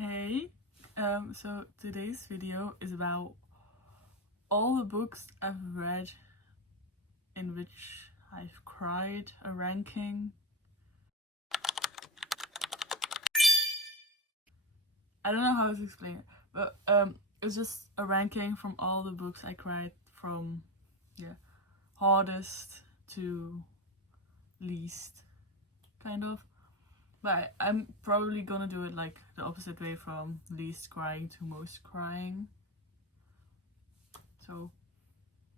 Hey, so today's video is about all the books I've read in which I've cried, a ranking. I don't know how to explain it, but it's just a ranking from all the books I cried from, hardest to least, kind of. But I'm probably gonna do it like the opposite way, from least crying to most crying. So,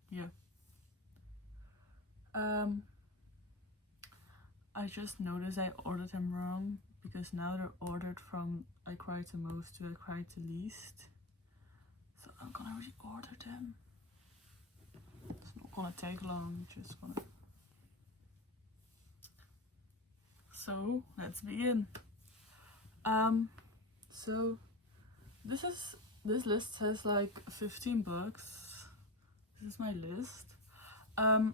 yeah. I just noticed I ordered them wrong, because now they're ordered from I cried the most to I cried the least. So I'm gonna reorder them. It's not gonna take long, just gonna. So let's begin. So this list has like 15 books. This is my list. I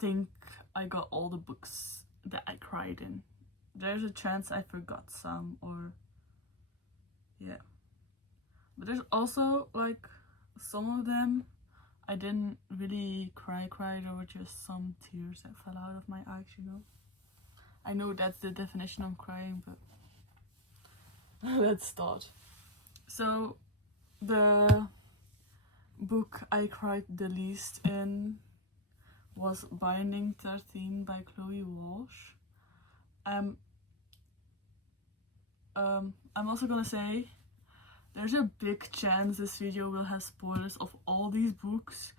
think I got all the books that I cried in. There's a chance I forgot some, or yeah. But there's also like some of them I didn't really cry. There were just some tears that fell out of my eyes, you know. I know that's the definition of crying, but let's start. So the book I cried the least in was Binding 13 by Chloe Walsh. I'm also gonna say there's a big chance this video will have spoilers of all these books.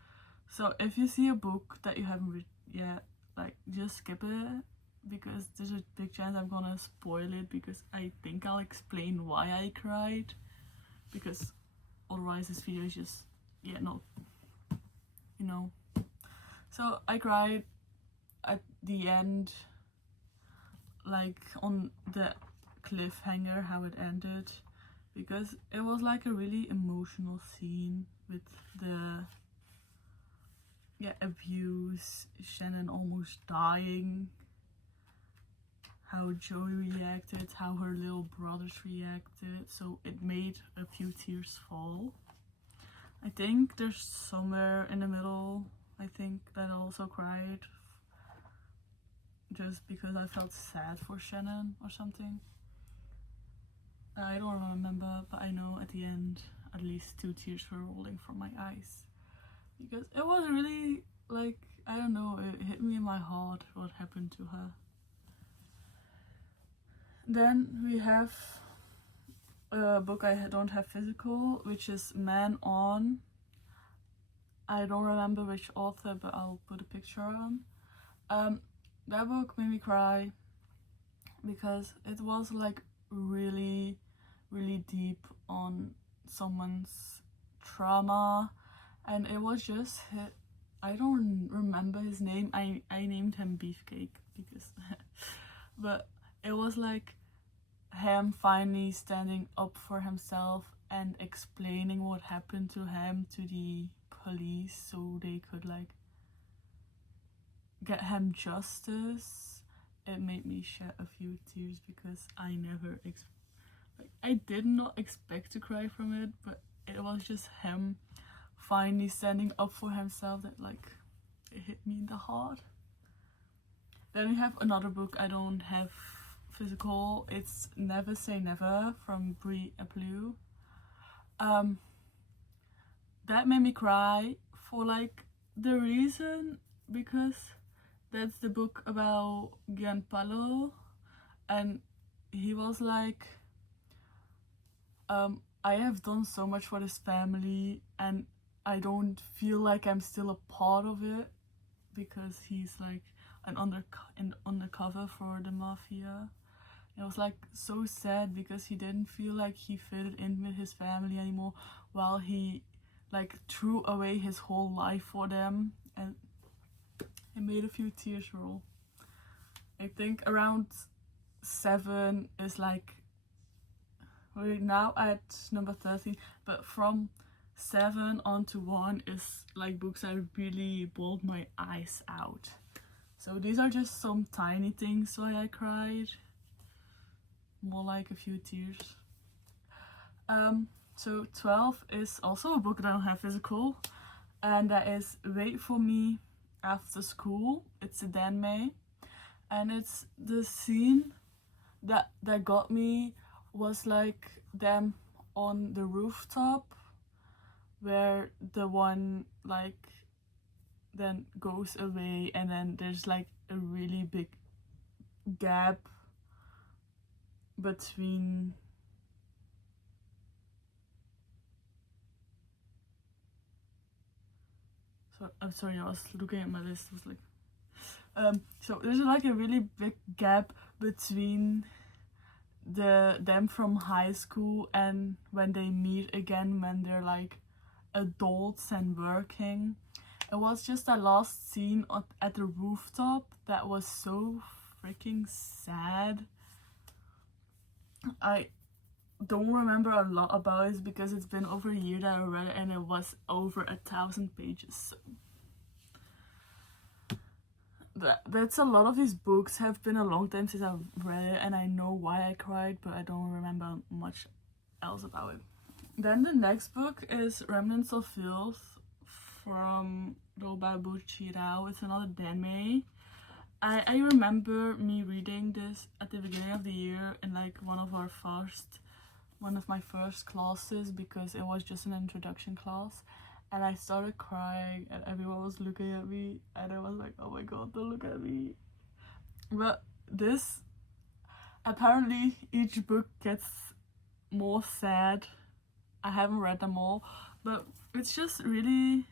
So if you see a book that you haven't read yet, like, just skip it, because there's a big chance I'm gonna spoil it, because I think I'll explain why I cried, because otherwise this video is just, no, you know. So I cried at the end, like on the cliffhanger, how it ended, because it was like a really emotional scene with the abuse, Shannon almost dying, how Joey reacted, how her little brothers reacted. So it made a few tears fall. I think there's somewhere in the middle, I think, that I also cried, just because I felt sad for Shannon or something. I don't remember, but I know at the end at least 2 tears were rolling from my eyes, because it was really, like, I don't know, it hit me in my heart what happened to her. Then we have a book I don't have physical, which is Man On. I don't remember which author, but I'll put a picture on. That book made me cry because it was like really deep on someone's trauma, and it was just I don't remember his name. I named him Beefcake because but it was like him finally standing up for himself and explaining what happened to him to the police, so they could like get him justice. It made me shed a few tears, because I never I did not expect to cry from it, but it was just him finally standing up for himself that like it hit me in the heart. Then we have another book I don't have physical. It's Never Say Never from Brie Aplew. That made me cry for like the reason, because that's the book about Gianpaolo, and he was like, I have done so much for this family and I don't feel like I'm still a part of it, because he's like an undercover for the mafia. It was like so sad, because he didn't feel like he fitted in with his family anymore, while he like threw away his whole life for them, and it made a few tears roll. I think around 7 is like, we're now at number 13, but from 7 on to 1 is like books I really bawled my eyes out. So these are just some tiny things why I cried, more like a few tears. So 12 is also a book that I don't have physical, and that is Wait for Me After School. It's a Danmei, and it's the scene that got me was like them on the rooftop where the one like then goes away, and then there's like a really big gap between I'm sorry, I was looking at my list. I was like, so there's like a really big gap between them from high school and when they meet again when they're like adults and working. It was just that last scene at the rooftop that was so freaking sad. I don't remember a lot about it because it's been over a year that I read it, and it was over 1,000 pages. So that's a lot of these books. Have been a long time since I've read it, and I know why I cried, but I don't remember much else about it. Then the next book is Remnants of Filth from Robabu Chirao. It's another Danmei. I remember me reading this at the beginning of the year in like one of my first classes, because it was just an introduction class, and I started crying and everyone was looking at me, and I was like, oh my god, don't look at me. But this, apparently each book gets more sad. I haven't read them all, but it's just really,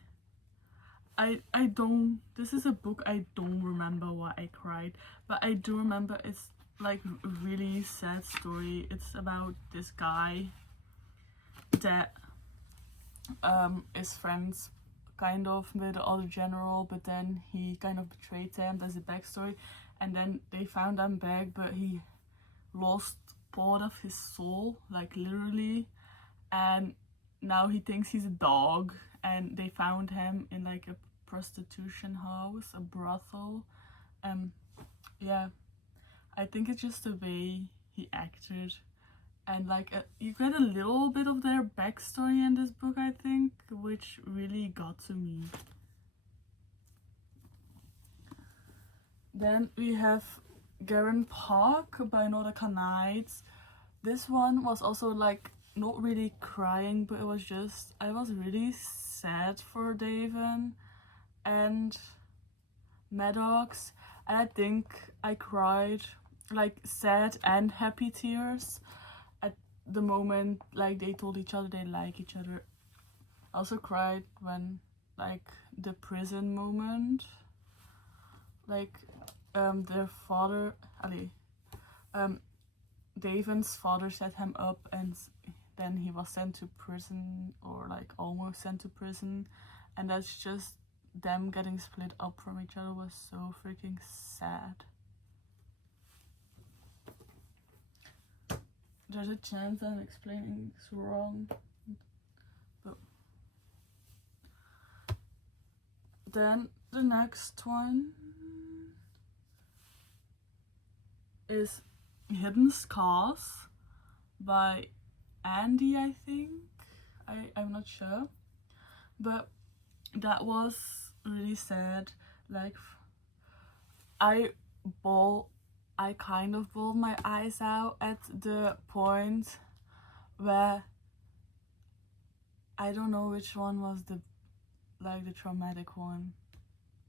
this is a book I don't remember why I cried, but I do remember it's like a really sad story. It's about this guy that is friends kind of with the other general, but then he kind of betrayed them. There's a backstory, and then they found him back, but he lost part of his soul, like literally, and now he thinks he's a dog, and they found him in like a prostitution house, a brothel. Yeah, I think it's just the way he acted, and like you get a little bit of their backstory in this book, I think, which really got to me. Then we have Garen Park by Nordica Nights. This one was also like not really crying, but it was just, I was really sad for Daven and Maddox, and I think I cried like sad and happy tears at the moment like they told each other they like each other. I also cried when like the prison moment, like their father, Daven's father set him up, and then he was sent to prison, or like almost sent to prison, and that's just them getting split up from each other was so freaking sad. There's a chance I'm explaining this wrong, but then the next one is Hidden Scars by Andy, I think. I'm not sure, but that was really sad. Like I kind of bawled my eyes out at the point where I don't know which one was the traumatic one,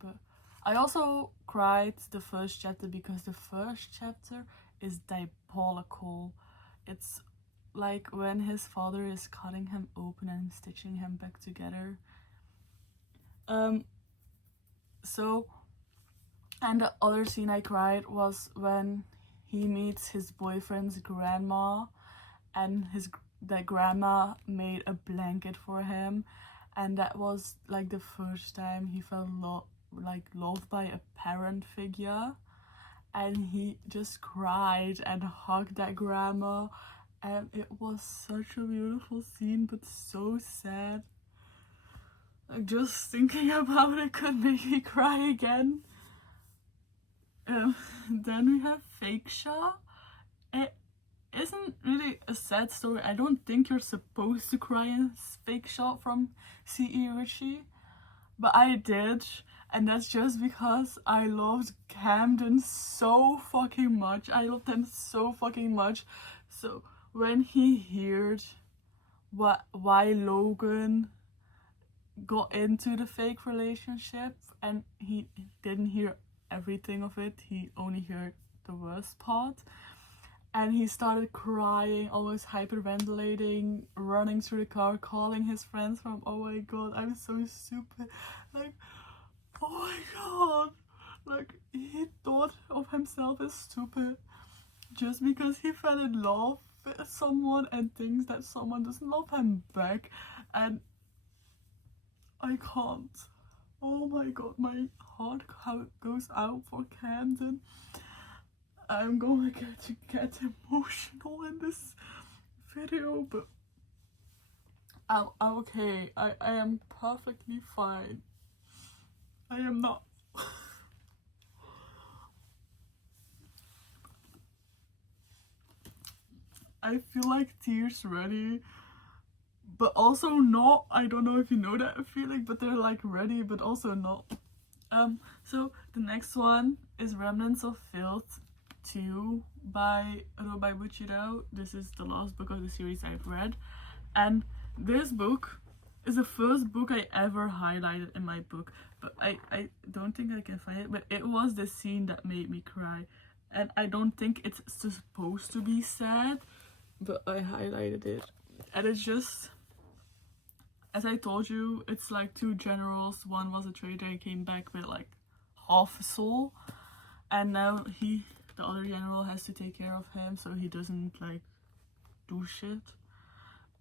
but I also cried the first chapter because the first chapter is diabolical. It's like when his father is cutting him open and stitching him back together. And the other scene I cried was when he meets his boyfriend's grandma, and that grandma made a blanket for him, and that was like the first time he felt loved by a parent figure, and he just cried and hugged that grandma, and it was such a beautiful scene, but so sad. Like just thinking about it could make me cry again. Then we have Fake Shaw. isn't really a sad story. I don't think you're supposed to cry in Fake Shot from C.E. Ritchie, but I did, and that's just because I loved Camden so fucking much. I loved him so fucking much. So when he heard why Logan got into the fake relationship, and he didn't hear everything of it, he only heard the worst part, and he started crying, always hyperventilating, running through the car, calling his friends from, oh my god, I'm so stupid, like, oh my god, like, he thought of himself as stupid just because he fell in love with someone and thinks that someone doesn't love him back. And I can't. Oh my god, my heart goes out for Camden. I'm going to get emotional in this video, but I'm okay. I am perfectly fine. I am not. I feel like tears ready, but also not. I don't know if you know that feeling, but they're like ready, but also not. So the next one is Remnants of Filth 2 by Robai Buchiro. This is the last book of the series I've read, and this book is the first book I ever highlighted in my book, but I don't think I can find it, but it was the scene that made me cry, and I don't think it's supposed to be sad, but I highlighted it, and it's just, as I told you, it's like two generals. One was a traitor, he came back with like half a soul, and now the other general has to take care of him so he doesn't like do shit.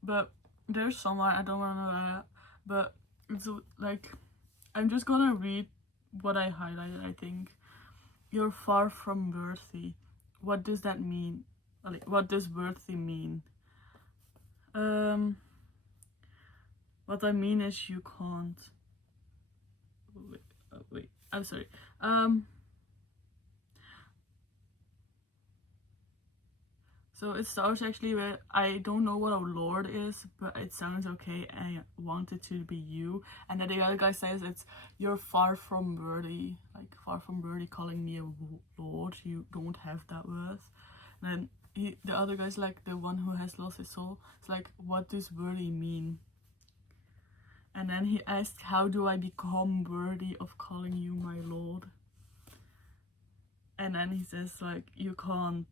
But there's someone, I don't remember that, but it's like, I'm just gonna read what I highlighted. I think, you're far from worthy. What does that mean? Like, what does worthy mean? What I mean is you can't. Wait, I'm sorry. So it starts actually with, I don't know what a lord is, but it sounds okay, and I want it to be you. And then the other guy says it's, you're far from worthy, like far from worthy calling me a lord, you don't have that worth. And then the other guy's like, the one who has lost his soul, it's like, what does worthy mean? And then he asks, how do I become worthy of calling you my lord? And then he says like, you can't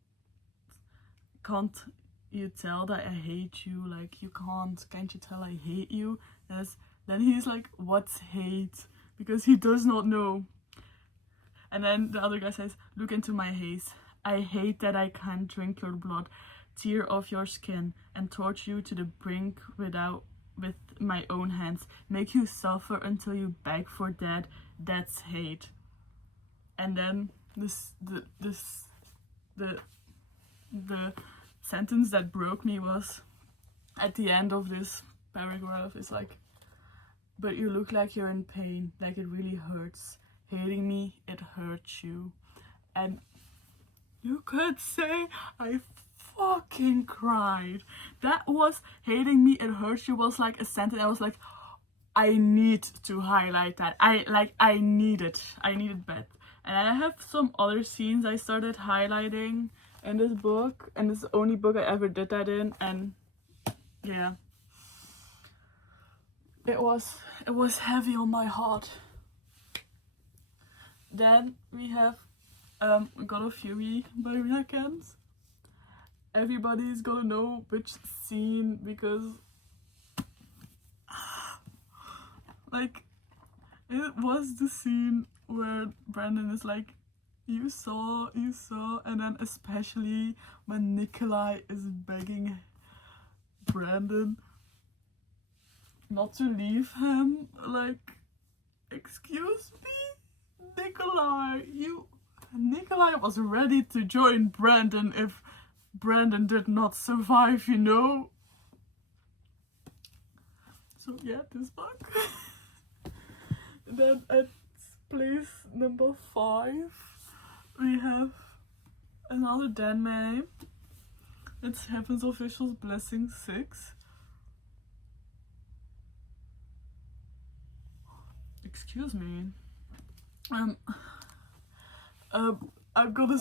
you tell that I hate you? Like, you can't you tell I hate you? Then he's like, what's hate? Because he does not know. And then the other guy says, look into my haze. I hate that I can't drink your blood, tear off your skin, and torture you to the brink with my own hands, make you suffer until you beg for death. That's hate. And then the sentence that broke me was, at the end of this paragraph, is like, but you look like you're in pain, like it really hurts. Hating me, it hurts you. And you could say I fucking cried. That was, hating me, it hurts you was like a sentence. I was like, I need to highlight that. I need it bad. And I have some other scenes I started highlighting in this book, and it's the only book I ever did that in, and yeah, it was heavy on my heart. Then we have God of Fury by Rina Kent. Everybody's gonna know which scene, because like, it was the scene where Brandon is like, you saw, and then especially when Nikolai is begging Brandon not to leave him, like, excuse me, Nikolai was ready to join Brandon if Brandon did not survive, you know? So yeah, this book. Then at place number 5, we have another Danmei. It's Heaven's Official's Blessing 6. Excuse me. Um, I'm gonna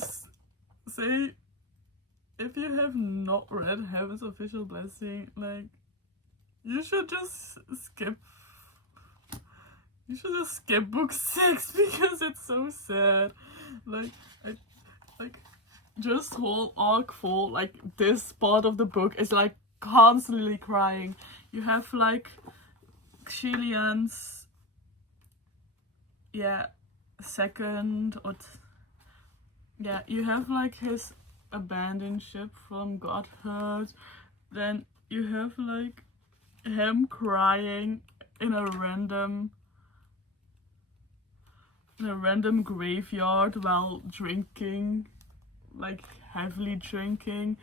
say, if you have not read Heaven's Official Blessing, like, you should just skip. You should just skip book 6 because it's so sad. Like, just whole arc 4, like this part of the book is like constantly crying. You have like Cillian's, second or you have like his abandoned ship from Godhurt. Then you have like him crying in a random graveyard while drinking, like heavily drinking.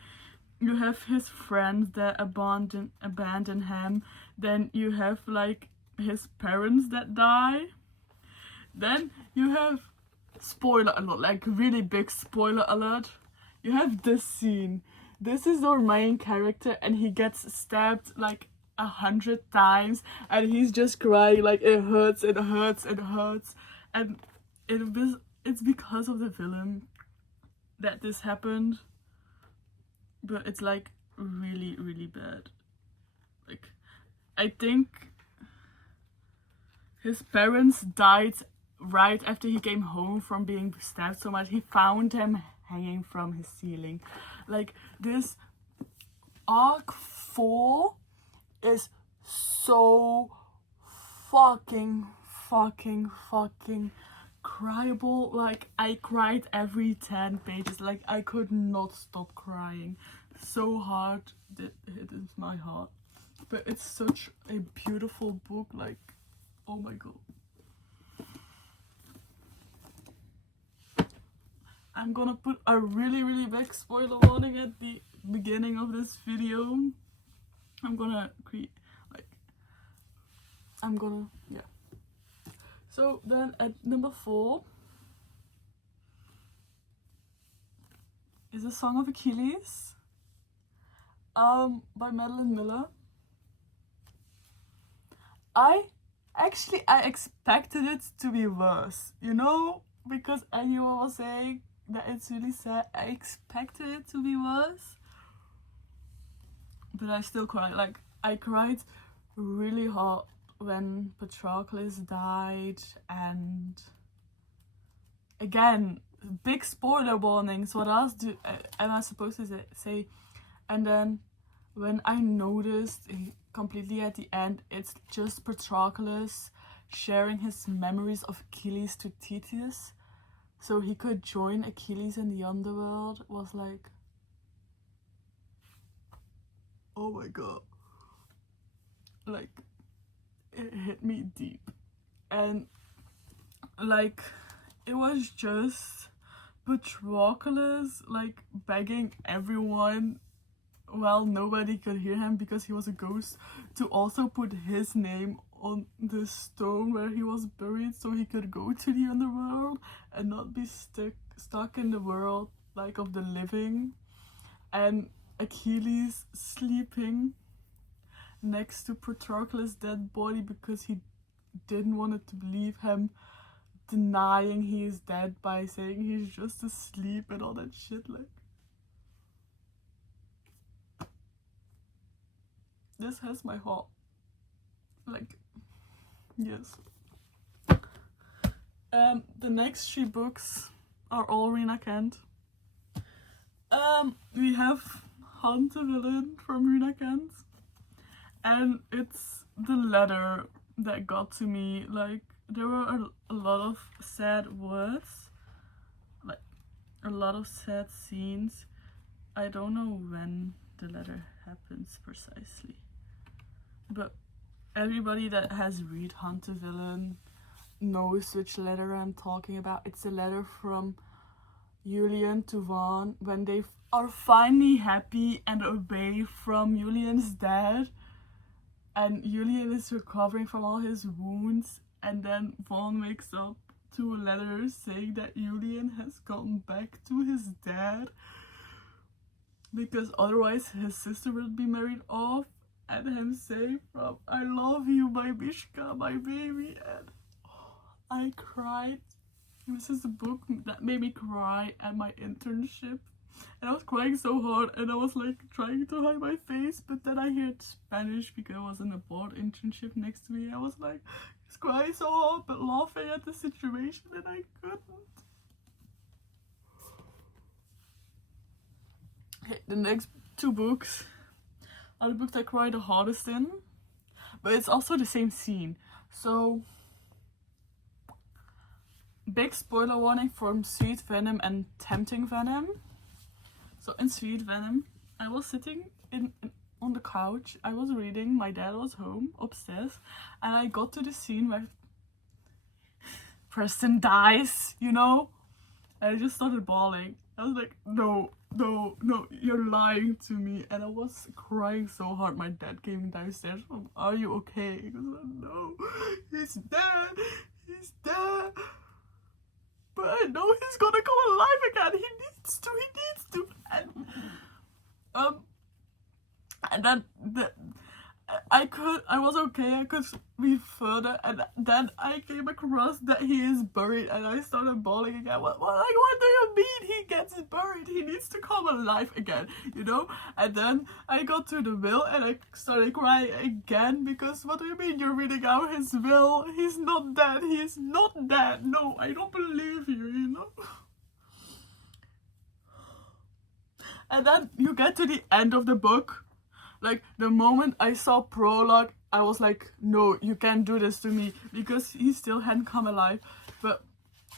You have his friends that abandon him. Then you have like his parents that die. Then you have, spoiler alert, like really big spoiler alert, you have this scene. This is our main character and he gets stabbed like 100 times and he's just crying like it hurts, it hurts, it hurts. And it's because of the villain that this happened. But it's like really, really bad. Like, I think his parents died right after he came home from being stabbed so much. He found him hanging from his ceiling. Like, this arc 4 is so fucking cryable. Like, I cried every 10 pages. Like, I could not stop crying. So hard that it is my heart. But it's such a beautiful book. Like, oh my god. I'm gonna put a really, really big spoiler warning at the beginning of this video. I'm gonna So then at number 4 is The Song of Achilles, by Madeline Miller. I expected it to be worse, you know, because anyone was saying that it's really sad. I expected it to be worse, but I still cried. Like, I cried really hard when Patroclus died, and again, big spoiler warnings. What else am I supposed to say? And then when I noticed completely at the end, it's just Patroclus sharing his memories of Achilles to Thetis, so he could join Achilles in the underworld, was like, oh my god. Like, it hit me deep. And like, it was just Patroclus like begging everyone, well, nobody could hear him because he was a ghost, to also put his name on the stone where he was buried so he could go to the underworld and not be stuck in the world like of the living. And Achilles sleeping next to Patroclus' dead body because he didn't want to believe him, denying he is dead by saying he's just asleep and all that shit. Like, this has my heart. Like, yes. The next 3 books are all Rena Kent. We have Hunt the Villain from Rena Kent, and it's the letter that got to me. Like, there were a lot of sad words, like a lot of sad scenes. I don't know when the letter happens precisely, but everybody that has read Hunt the Villain knows which letter I'm talking about. It's a letter from Julian to Vaughn when they are finally happy and away from Julian's dad, and Julian is recovering from all his wounds, and then Vaughn wakes up to a letter saying that Julian has gone back to his dad. because otherwise his sister would be married off and him say from I love you, my Mishka, my baby, and I cried. This is a book that made me cry at my internship. And I was crying so hard and I was like trying to hide my face, but then I heard Spanish because I was in a board internship next to me. I was like just crying so hard but laughing at the situation and I couldn't. Okay, the next two books are the books I cried the hardest in, but it's also the same scene. So, big spoiler warning from Sweet Venom and Tempting Venom. So in Sweet Venom, I was sitting on the couch, I was reading, my dad was home upstairs, and I got to the scene where Preston dies, you know? And I just started bawling. I was like, no, you're lying to me. And I was crying so hard. My dad came downstairs from, are you okay? He goes, no, he's dead. But I know he's gonna come alive again. He needs to. And then I was okay. I could read further, and then I came across that he is buried, and I started bawling again. What do you mean he gets buried? He needs to come alive again, you know? And then I got to the will, and I started crying again because what do you mean you're reading out his will? He's not dead. He's not dead. No, I don't believe you, you know? And then you get to the end of the book. Like, the moment I saw prologue, I was like, no, you can't do this to me, because he still hadn't come alive. But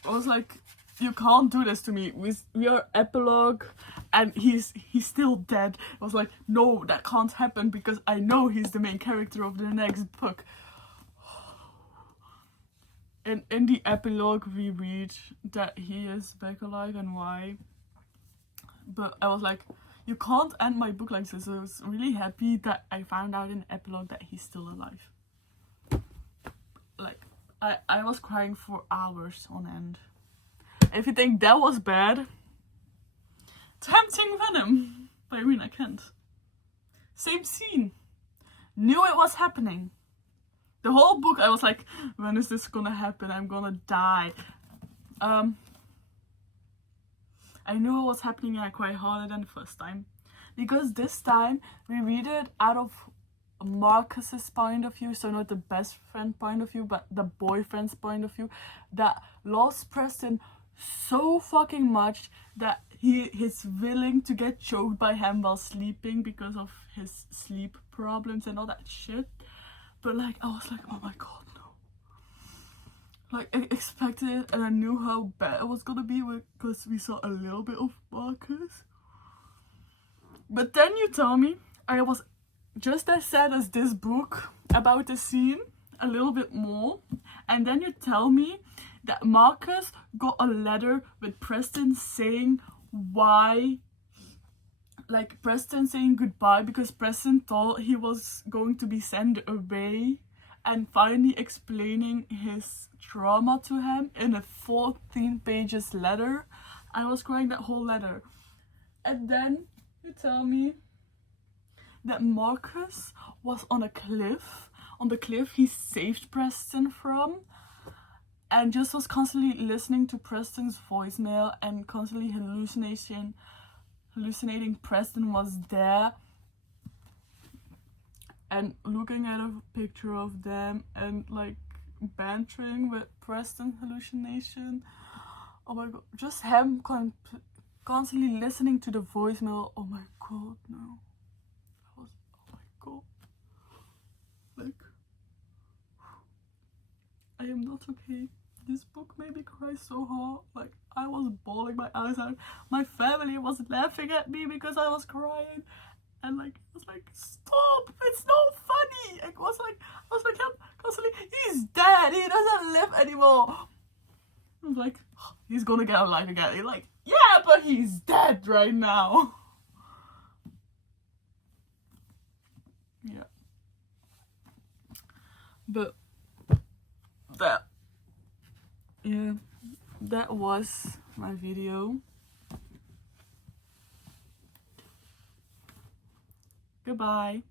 I was like, you can't do this to me. We are epilogue, and he's still dead. I was like, no, that can't happen, because I know he's the main character of the next book. And in the epilogue, we read that he is back alive and why. But I was like, you can't end my book like this. So I was really happy that I found out in the epilogue that he's still alive. Like, I was crying for hours on end. If you think that was bad, Tempting Venom by Rina Kent. Same scene. Knew it was happening. The whole book I was like, when is this gonna happen? I'm gonna die. I knew what was happening and I cried harder than the first time. Because this time we read it out of Marcus's point of view, so not the best friend point of view, but the boyfriend's point of view, that loves Preston so fucking much that he is willing to get choked by him while sleeping because of his sleep problems and all that shit. But like, I was like, oh my god, no. Like, I expected it and I knew how bad it was gonna be because we saw a little bit of Marcus. But then you tell me I was just as sad as this book about the scene, a little bit more. And then you tell me that Marcus got a letter with Preston saying why, like Preston saying goodbye because Preston thought he was going to be sent away, and finally explaining his trauma to him in a 14 pages letter. I was crying that whole letter. And then you tell me that Marcus was on a cliff. On the cliff he saved Preston from, and just was constantly listening to Preston's voicemail and constantly hallucinating Preston was there, and looking at a picture of them and like bantering with Preston's hallucination. Oh my god, just him constantly listening to the voicemail. Oh my god, no. Oh my god. Like, I am not okay. This book made me cry so hard. Like, I was bawling my eyes out. My family was laughing at me because I was crying. And like, it was like, stop, it's not funny. I was like constantly, he's dead, he doesn't live anymore. I was like, he's gonna get alive again. He's like, yeah, but he's dead right now. Yeah. But that was my video. Goodbye.